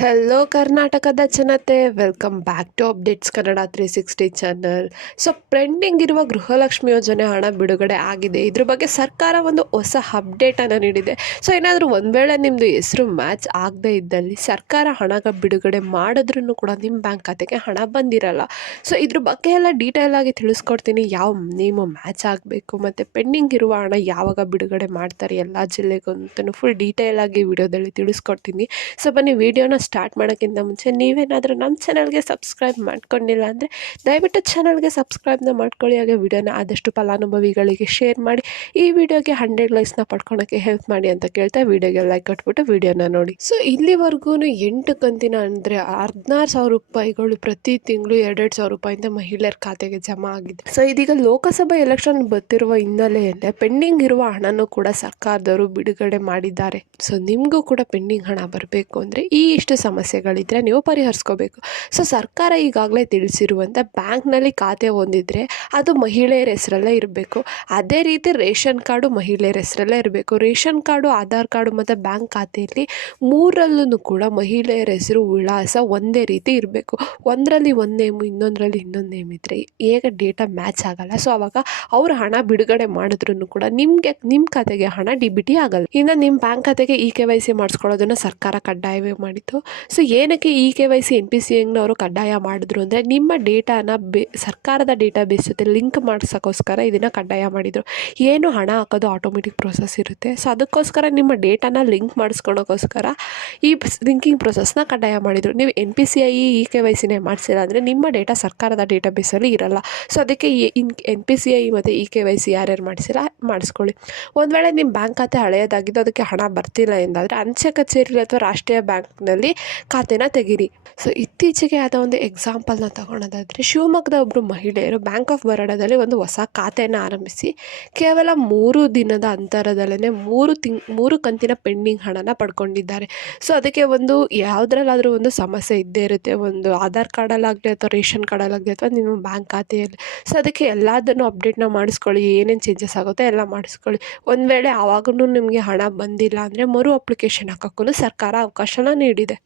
Hello ಕರ್ನಾಟಕದ ಜನತೆ, welcome back to updates Kannada 360 channel. So pending ಇರುವ ಗೃಹಲಕ್ಷ್ಮಿ ಯೋಜನೆ ಹಣ ಬಿಡುಗಡೆ ಆಗಿದೆ. ಇದ್ರ ಬಗ್ಗೆ ಸರ್ಕಾರ ಒಂದು ಹೊಸ ಅಪ್ಡೇಟನ್ನು ನೀಡಿದೆ. ಸೊ ಏನಾದರೂ ಒಂದು ವೇಳೆ ನಿಮ್ಮದು ಹೆಸರು ಮ್ಯಾಚ್ ಆಗದೇ ಇದ್ದಲ್ಲಿ ಸರ್ಕಾರ ಹಣ ಬಿಡುಗಡೆ ಮಾಡಿದ್ರೂ ಕೂಡ ನಿಮ್ಮ ಬ್ಯಾಂಕ್ ಖಾತೆಗೆ ಹಣ ಬಂದಿರಲ್ಲ. ಸೊ ಇದ್ರ ಬಗ್ಗೆ ಎಲ್ಲ ಡೀಟೇಲ್ ಆಗಿ ತಿಳಿಸ್ಕೊಡ್ತೀನಿ. ಯಾವ ನೇಮು ಮ್ಯಾಚ್ ಆಗಬೇಕು ಮತ್ತು ಪೆಂಡಿಂಗ್ ಇರುವ ಹಣ ಯಾವಾಗ ಬಿಡುಗಡೆ ಮಾಡ್ತಾರೆ ಎಲ್ಲ ಜಿಲ್ಲೆಗೂ ಅಂತಲೂ ಫುಲ್ ಡೀಟೇಲ್ ಆಗಿ ವಿಡಿಯೋದಲ್ಲಿ ತಿಳಿಸ್ಕೊಡ್ತೀನಿ. ಸೊ ಬನ್ನಿ, ವಿಡಿಯೋನ ಸ್ಟಾರ್ಟ್ ಮಾಡೋಕ್ಕಿಂತ ಮುಂಚೆ ನೀವೇನಾದರೂ ನಮ್ಮ ಚಾನಲ್ಗೆ ಸಬ್ಸ್ಕ್ರೈಬ್ ಮಾಡ್ಕೊಂಡಿಲ್ಲ ಅಂದರೆ ದಯವಿಟ್ಟು ಚಾನಲ್ಗೆ ಸಬ್ಸ್ಕ್ರೈಬ್ನ ಮಾಡ್ಕೊಳ್ಳಿ. ಹಾಗೆ ವಿಡಿಯೋನ ಆದಷ್ಟು ಫಲಾನುಭವಿಗಳಿಗೆ ಶೇರ್ ಮಾಡಿ ಈ ವಿಡಿಯೋಗೆ 100 ಲೈಕ್ಸ್ನ ಪಡ್ಕೊಳಕ್ಕೆ ಹೆಲ್ಪ್ ಮಾಡಿ ಅಂತ ಕೇಳ್ತಾ ವಿಡಿಯೋಗೆ ಲೈಕ್ ಕೊಟ್ಬಿಟ್ಟು ವಿಡಿಯೋನ ನೋಡಿ. ಸೊ ಇಲ್ಲಿವರೆಗೂ 8 ಕಂತಿನ ಅಂದರೆ 16,000 ರೂಪಾಯಿಗಳು ಪ್ರತಿ ತಿಂಗಳು 2,000 ರೂಪಾಯಿಂದ ಮಹಿಳೆಯರ ಖಾತೆಗೆ ಜಮಾ ಆಗಿದೆ. ಸೊ ಇದೀಗ ಲೋಕಸಭಾ ಎಲೆಕ್ಷನ್ ಬರ್ತಿರುವ ಹಿನ್ನೆಲೆಯಲ್ಲೇ ಪೆಂಡಿಂಗ್ ಇರುವ ಹಣನೂ ಕೂಡ ಸರ್ಕಾರದವರು ಬಿಡುಗಡೆ ಮಾಡಿದ್ದಾರೆ. ಸೊ ನಿಮಗೂ ಕೂಡ ಪೆಂಡಿಂಗ್ ಹಣ ಬರಬೇಕು ಅಂದರೆ ಇಷ್ಟು ಸಮಸ್ಯೆಗಳಿದ್ದರೆ ನೀವು ಪರಿಹರಿಸ್ಕೋಬೇಕು. ಸೊ ಸರ್ಕಾರ ಈಗಾಗಲೇ ತಿಳಿಸಿರುವಂಥ ಬ್ಯಾಂಕ್ನಲ್ಲಿ ಖಾತೆ ಹೊಂದಿದ್ರೆ ಅದು ಮಹಿಳೆಯರ ಹೆಸರಲ್ಲೇ ಇರಬೇಕು. ಅದೇ ರೀತಿ ರೇಷನ್ ಕಾರ್ಡು ಮಹಿಳೆಯರ ಹೆಸರಲ್ಲೇ ಇರಬೇಕು. ರೇಷನ್ ಕಾರ್ಡು, ಆಧಾರ್ ಕಾರ್ಡು ಮತ್ತು ಬ್ಯಾಂಕ್ ಖಾತೆಯಲ್ಲಿ ಮೂರಲ್ಲೂ ಕೂಡ ಮಹಿಳೆಯರ ಹೆಸರು, ವಿಳಾಸ ಒಂದೇ ರೀತಿ ಇರಬೇಕು. ಒಂದರಲ್ಲಿ ಒಂದು ನೇಮು, ಇನ್ನೊಂದರಲ್ಲಿ ಇನ್ನೊಂದು ನೇಮ್ ಇದ್ದರೆ ಹೇಗ ಡೇಟಾ ಮ್ಯಾಚ್ ಆಗಲ್ಲ. ಸೊ ಅವಾಗ ಅವ್ರು ಹಣ ಬಿಡುಗಡೆ ಮಾಡಿದ್ರೂ ಕೂಡ ನಿಮ್ಮ ಖಾತೆಗೆ ಹಣ ಡಿ.ಬಿ.ಟಿ ಆಗಲ್ಲ. ಇನ್ನು ನಿಮ್ಮ ಬ್ಯಾಂಕ್ ಖಾತೆಗೆ KYC ಮಾಡಿಸ್ಕೊಳ್ಳೋದನ್ನು ಸರ್ಕಾರ ಕಡ್ಡಾಯವೇ ಮಾಡಿತ್ತು. ಸೊ ಏನಕ್ಕೆ KYC NPCIನವರು ಕಡ್ಡಾಯ ಮಾಡಿದ್ರು ಅಂದರೆ ನಿಮ್ಮ ಡೇಟಾನ ಸರ್ಕಾರದ ಡೇಟಾಬೇಸ್ ಜೊತೆ ಲಿಂಕ್ ಮಾಡ್ಸೋಕ್ಕೋಸ್ಕರ ಇದನ್ನು ಕಡ್ಡಾಯ ಮಾಡಿದರು. ಏನು ಹಣ ಹಾಕೋದು ಆಟೋಮೆಟಿಕ್ ಪ್ರೊಸೆಸ್ ಇರುತ್ತೆ. ಸೊ ಅದಕ್ಕೋಸ್ಕರ ನಿಮ್ಮ ಡೇಟಾನ ಲಿಂಕ್ ಮಾಡಿಸ್ಕೊಳೋಕ್ಕೋಸ್ಕರ ಈ ಲಿಂಕಿಂಗ್ ಪ್ರೊಸೆಸ್ನ ಕಡ್ಡಾಯ ಮಾಡಿದರು. ನೀವು NPCI KYCನೇ ಮಾಡಿಸಿಲ್ಲ ಅಂದರೆ ನಿಮ್ಮ ಡೇಟಾ ಸರ್ಕಾರದ ಡೇಟಾಬೇಸಲ್ಲಿ ಇರಲ್ಲ. ಸೊ ಅದಕ್ಕೆ NPCI ಮತ್ತು KYC ಯಾರ್ಯಾರು ಮಾಡಿಸಿಲ್ಲ ಮಾಡಿಸ್ಕೊಳ್ಳಿ. ಒಂದು ವೇಳೆ ನಿಮ್ಮ ಬ್ಯಾಂಕ್ ಖಾತೆ ಹಳೆಯದಾಗಿದ್ದು ಅದಕ್ಕೆ ಹಣ ಬರ್ತಿಲ್ಲ ಎಂದಾದರೆ ಅಂಚೆ ಕಚೇರಿ ಅಥವಾ ರಾಷ್ಟ್ರೀಯ ಬ್ಯಾಂಕ್ನಲ್ಲಿ ಖಾತೆನ ತೆಗೀರಿ. ಸೊ ಇತ್ತೀಚೆಗೆ ಆದ ಒಂದು ಎಕ್ಸಾಂಪಲ್ನ ತಗೊಳೋದಾದರೆ ಶಿವಮೊಗ್ಗದ ಒಬ್ಬರು ಮಹಿಳೆಯರು ಬ್ಯಾಂಕ್ ಆಫ್ ಬರೋಡಾದಲ್ಲಿ ಒಂದು ಹೊಸ ಖಾತೆಯನ್ನು ಆರಂಭಿಸಿ ಕೇವಲ 3 ದಿನದ ಅಂತರದಲ್ಲೇ 3 ಕಂತಿನ ಪೆಂಡಿಂಗ್ ಹಣನ ಪಡ್ಕೊಂಡಿದ್ದಾರೆ. ಸೊ ಅದಕ್ಕೆ ಒಂದು ಯಾವುದ್ರಲ್ಲಾದರೂ ಒಂದು ಸಮಸ್ಯೆ ಇದ್ದೇ ಇರುತ್ತೆ. ಒಂದು ಆಧಾರ್ ಕಾರ್ಡಲ್ಲಾಗಲಿ ಅಥವಾ ರೇಷನ್ ಕಾರ್ಡಲ್ಲಾಗಲಿ ಅಥವಾ ನಿಮ್ಮ ಬ್ಯಾಂಕ್ ಖಾತೆಯಲ್ಲಿ. ಸೊ ಅದಕ್ಕೆ ಎಲ್ಲದನ್ನು ಅಪ್ಡೇಟ್ನ ಮಾಡಿಸ್ಕೊಳ್ಳಿ. ಏನೇನು ಚೇಂಜಸ್ ಆಗುತ್ತೆ ಎಲ್ಲ ಮಾಡಿಸ್ಕೊಳ್ಳಿ. ಒಂದು ವೇಳೆ ಆವಾಗೂ ನಿಮಗೆ ಹಣ ಬಂದಿಲ್ಲ ಅಂದರೆ ಮರು ಅಪ್ಲಿಕೇಶನ್ ಹಾಕೋಕ್ಕೂ ಸರ್ಕಾರ ಅವಕಾಶನ ನೀಡಿದೆ.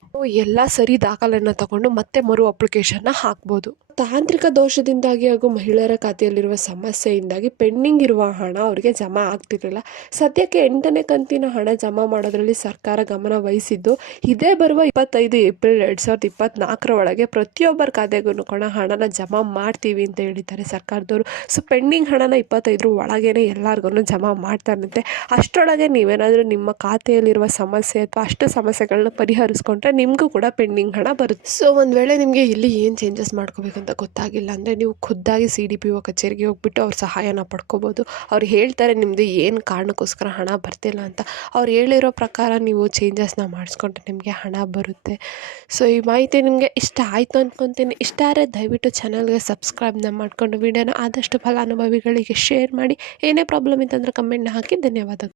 ಎಲ್ಲ ಸರಿ ದಾಖಲೆಯನ್ನು ತಗೊಂಡು ಮತ್ತೆ ಮರು ಅಪ್ಲಿಕೇಶನ್ನ ಹಾಕ್ಬೋದು. ತಾಂತ್ರಿಕ ದೋಷದಿಂದಾಗಿ ಹಾಗೂ ಮಹಿಳೆಯರ ಖಾತೆಯಲ್ಲಿರುವ ಸಮಸ್ಯೆಯಿಂದಾಗಿ ಪೆಂಡಿಂಗ್ ಇರುವ ಹಣ ಅವರಿಗೆ ಜಮಾ ಆಗ್ತಿರಲಿಲ್ಲ. ಸದ್ಯಕ್ಕೆ 8ನೇ ಕಂತಿನ ಹಣ ಜಮಾ ಮಾಡೋದ್ರಲ್ಲಿ ಸರ್ಕಾರ ಗಮನ ವಹಿಸಿದ್ದು ಇದೇ ಬರುವ 25 ಏಪ್ರಿಲ್ 2024 ಒಳಗೆ ಪ್ರತಿಯೊಬ್ಬರ ಖಾತೆಗೂ ಕೂಡ ಹಣನ ಜಮಾ ಮಾಡ್ತೀವಿ ಅಂತ ಹೇಳಿದ್ದಾರೆ ಸರ್ಕಾರದವರು. ಸೊ ಪೆಂಡಿಂಗ್ ಹಣನ 25 ಒಳಗೇನೆ ಎಲ್ಲರಿಗೂ ಜಮಾ ಮಾಡ್ತಾರಂತೆ. ಅಷ್ಟರೊಳಗೆ ನೀವೇನಾದರೂ ನಿಮ್ಮ ಖಾತೆಯಲ್ಲಿರುವ ಸಮಸ್ಯೆ ಅಥವಾ ಅಷ್ಟು ಸಮಸ್ಯೆಗಳನ್ನ ಪರಿಹರಿಸ್ಕೊಂಡ್ರೆ ನಿಮಗೂ ಕೂಡ ಪೆಂಡಿಂಗ್ ಹಣ ಬರುತ್ತೆ. ಸೊ ಒಂದು ವೇಳೆ ನಿಮಗೆ ಇಲ್ಲಿ ಏನು ಚೇಂಜಸ್ ಮಾಡ್ಕೋಬೇಕು ಅಂತ ಗೊತ್ತಾಗಿಲ್ಲ ಅಂದರೆ ನೀವು ಖುದ್ದಾಗಿ CDPO ಕಚೇರಿಗೆ ಹೋಗ್ಬಿಟ್ಟು ಅವ್ರ ಸಹಾಯನ ಪಡ್ಕೋಬೋದು. ಅವ್ರು ಹೇಳ್ತಾರೆ ನಿಮ್ಮದು ಏನು ಕಾರಣಕ್ಕೋಸ್ಕರ ಹಣ ಬರ್ತಿಲ್ಲ ಅಂತ. ಅವ್ರು ಹೇಳಿರೋ ಪ್ರಕಾರ ನೀವು ಚೇಂಜಸ್ನ ಮಾಡಿಸ್ಕೊಂಡ್ರೆ ನಿಮಗೆ ಹಣ ಬರುತ್ತೆ. ಸೊ ಈ ಮಾಹಿತಿ ನಿಮಗೆ ಇಷ್ಟ ಆಯಿತು ಅಂದ್ಕೊತೀನಿ. ಇಷ್ಟ ಆದರೆ ದಯವಿಟ್ಟು ಚಾನಲ್ಗೆ ಸಬ್ಸ್ಕ್ರೈಬ್ನ ಮಾಡಿಕೊಂಡು ವಿಡಿಯೋನ ಆದಷ್ಟು ಫಲಾನುಭವಿಗಳಿಗೆ ಶೇರ್ ಮಾಡಿ. ಏನೇ ಪ್ರಾಬ್ಲಮ್ ಇತ್ತಂದರೆ ಕಮೆಂಟ್ನ ಹಾಕಿ. ಧನ್ಯವಾದಗಳು.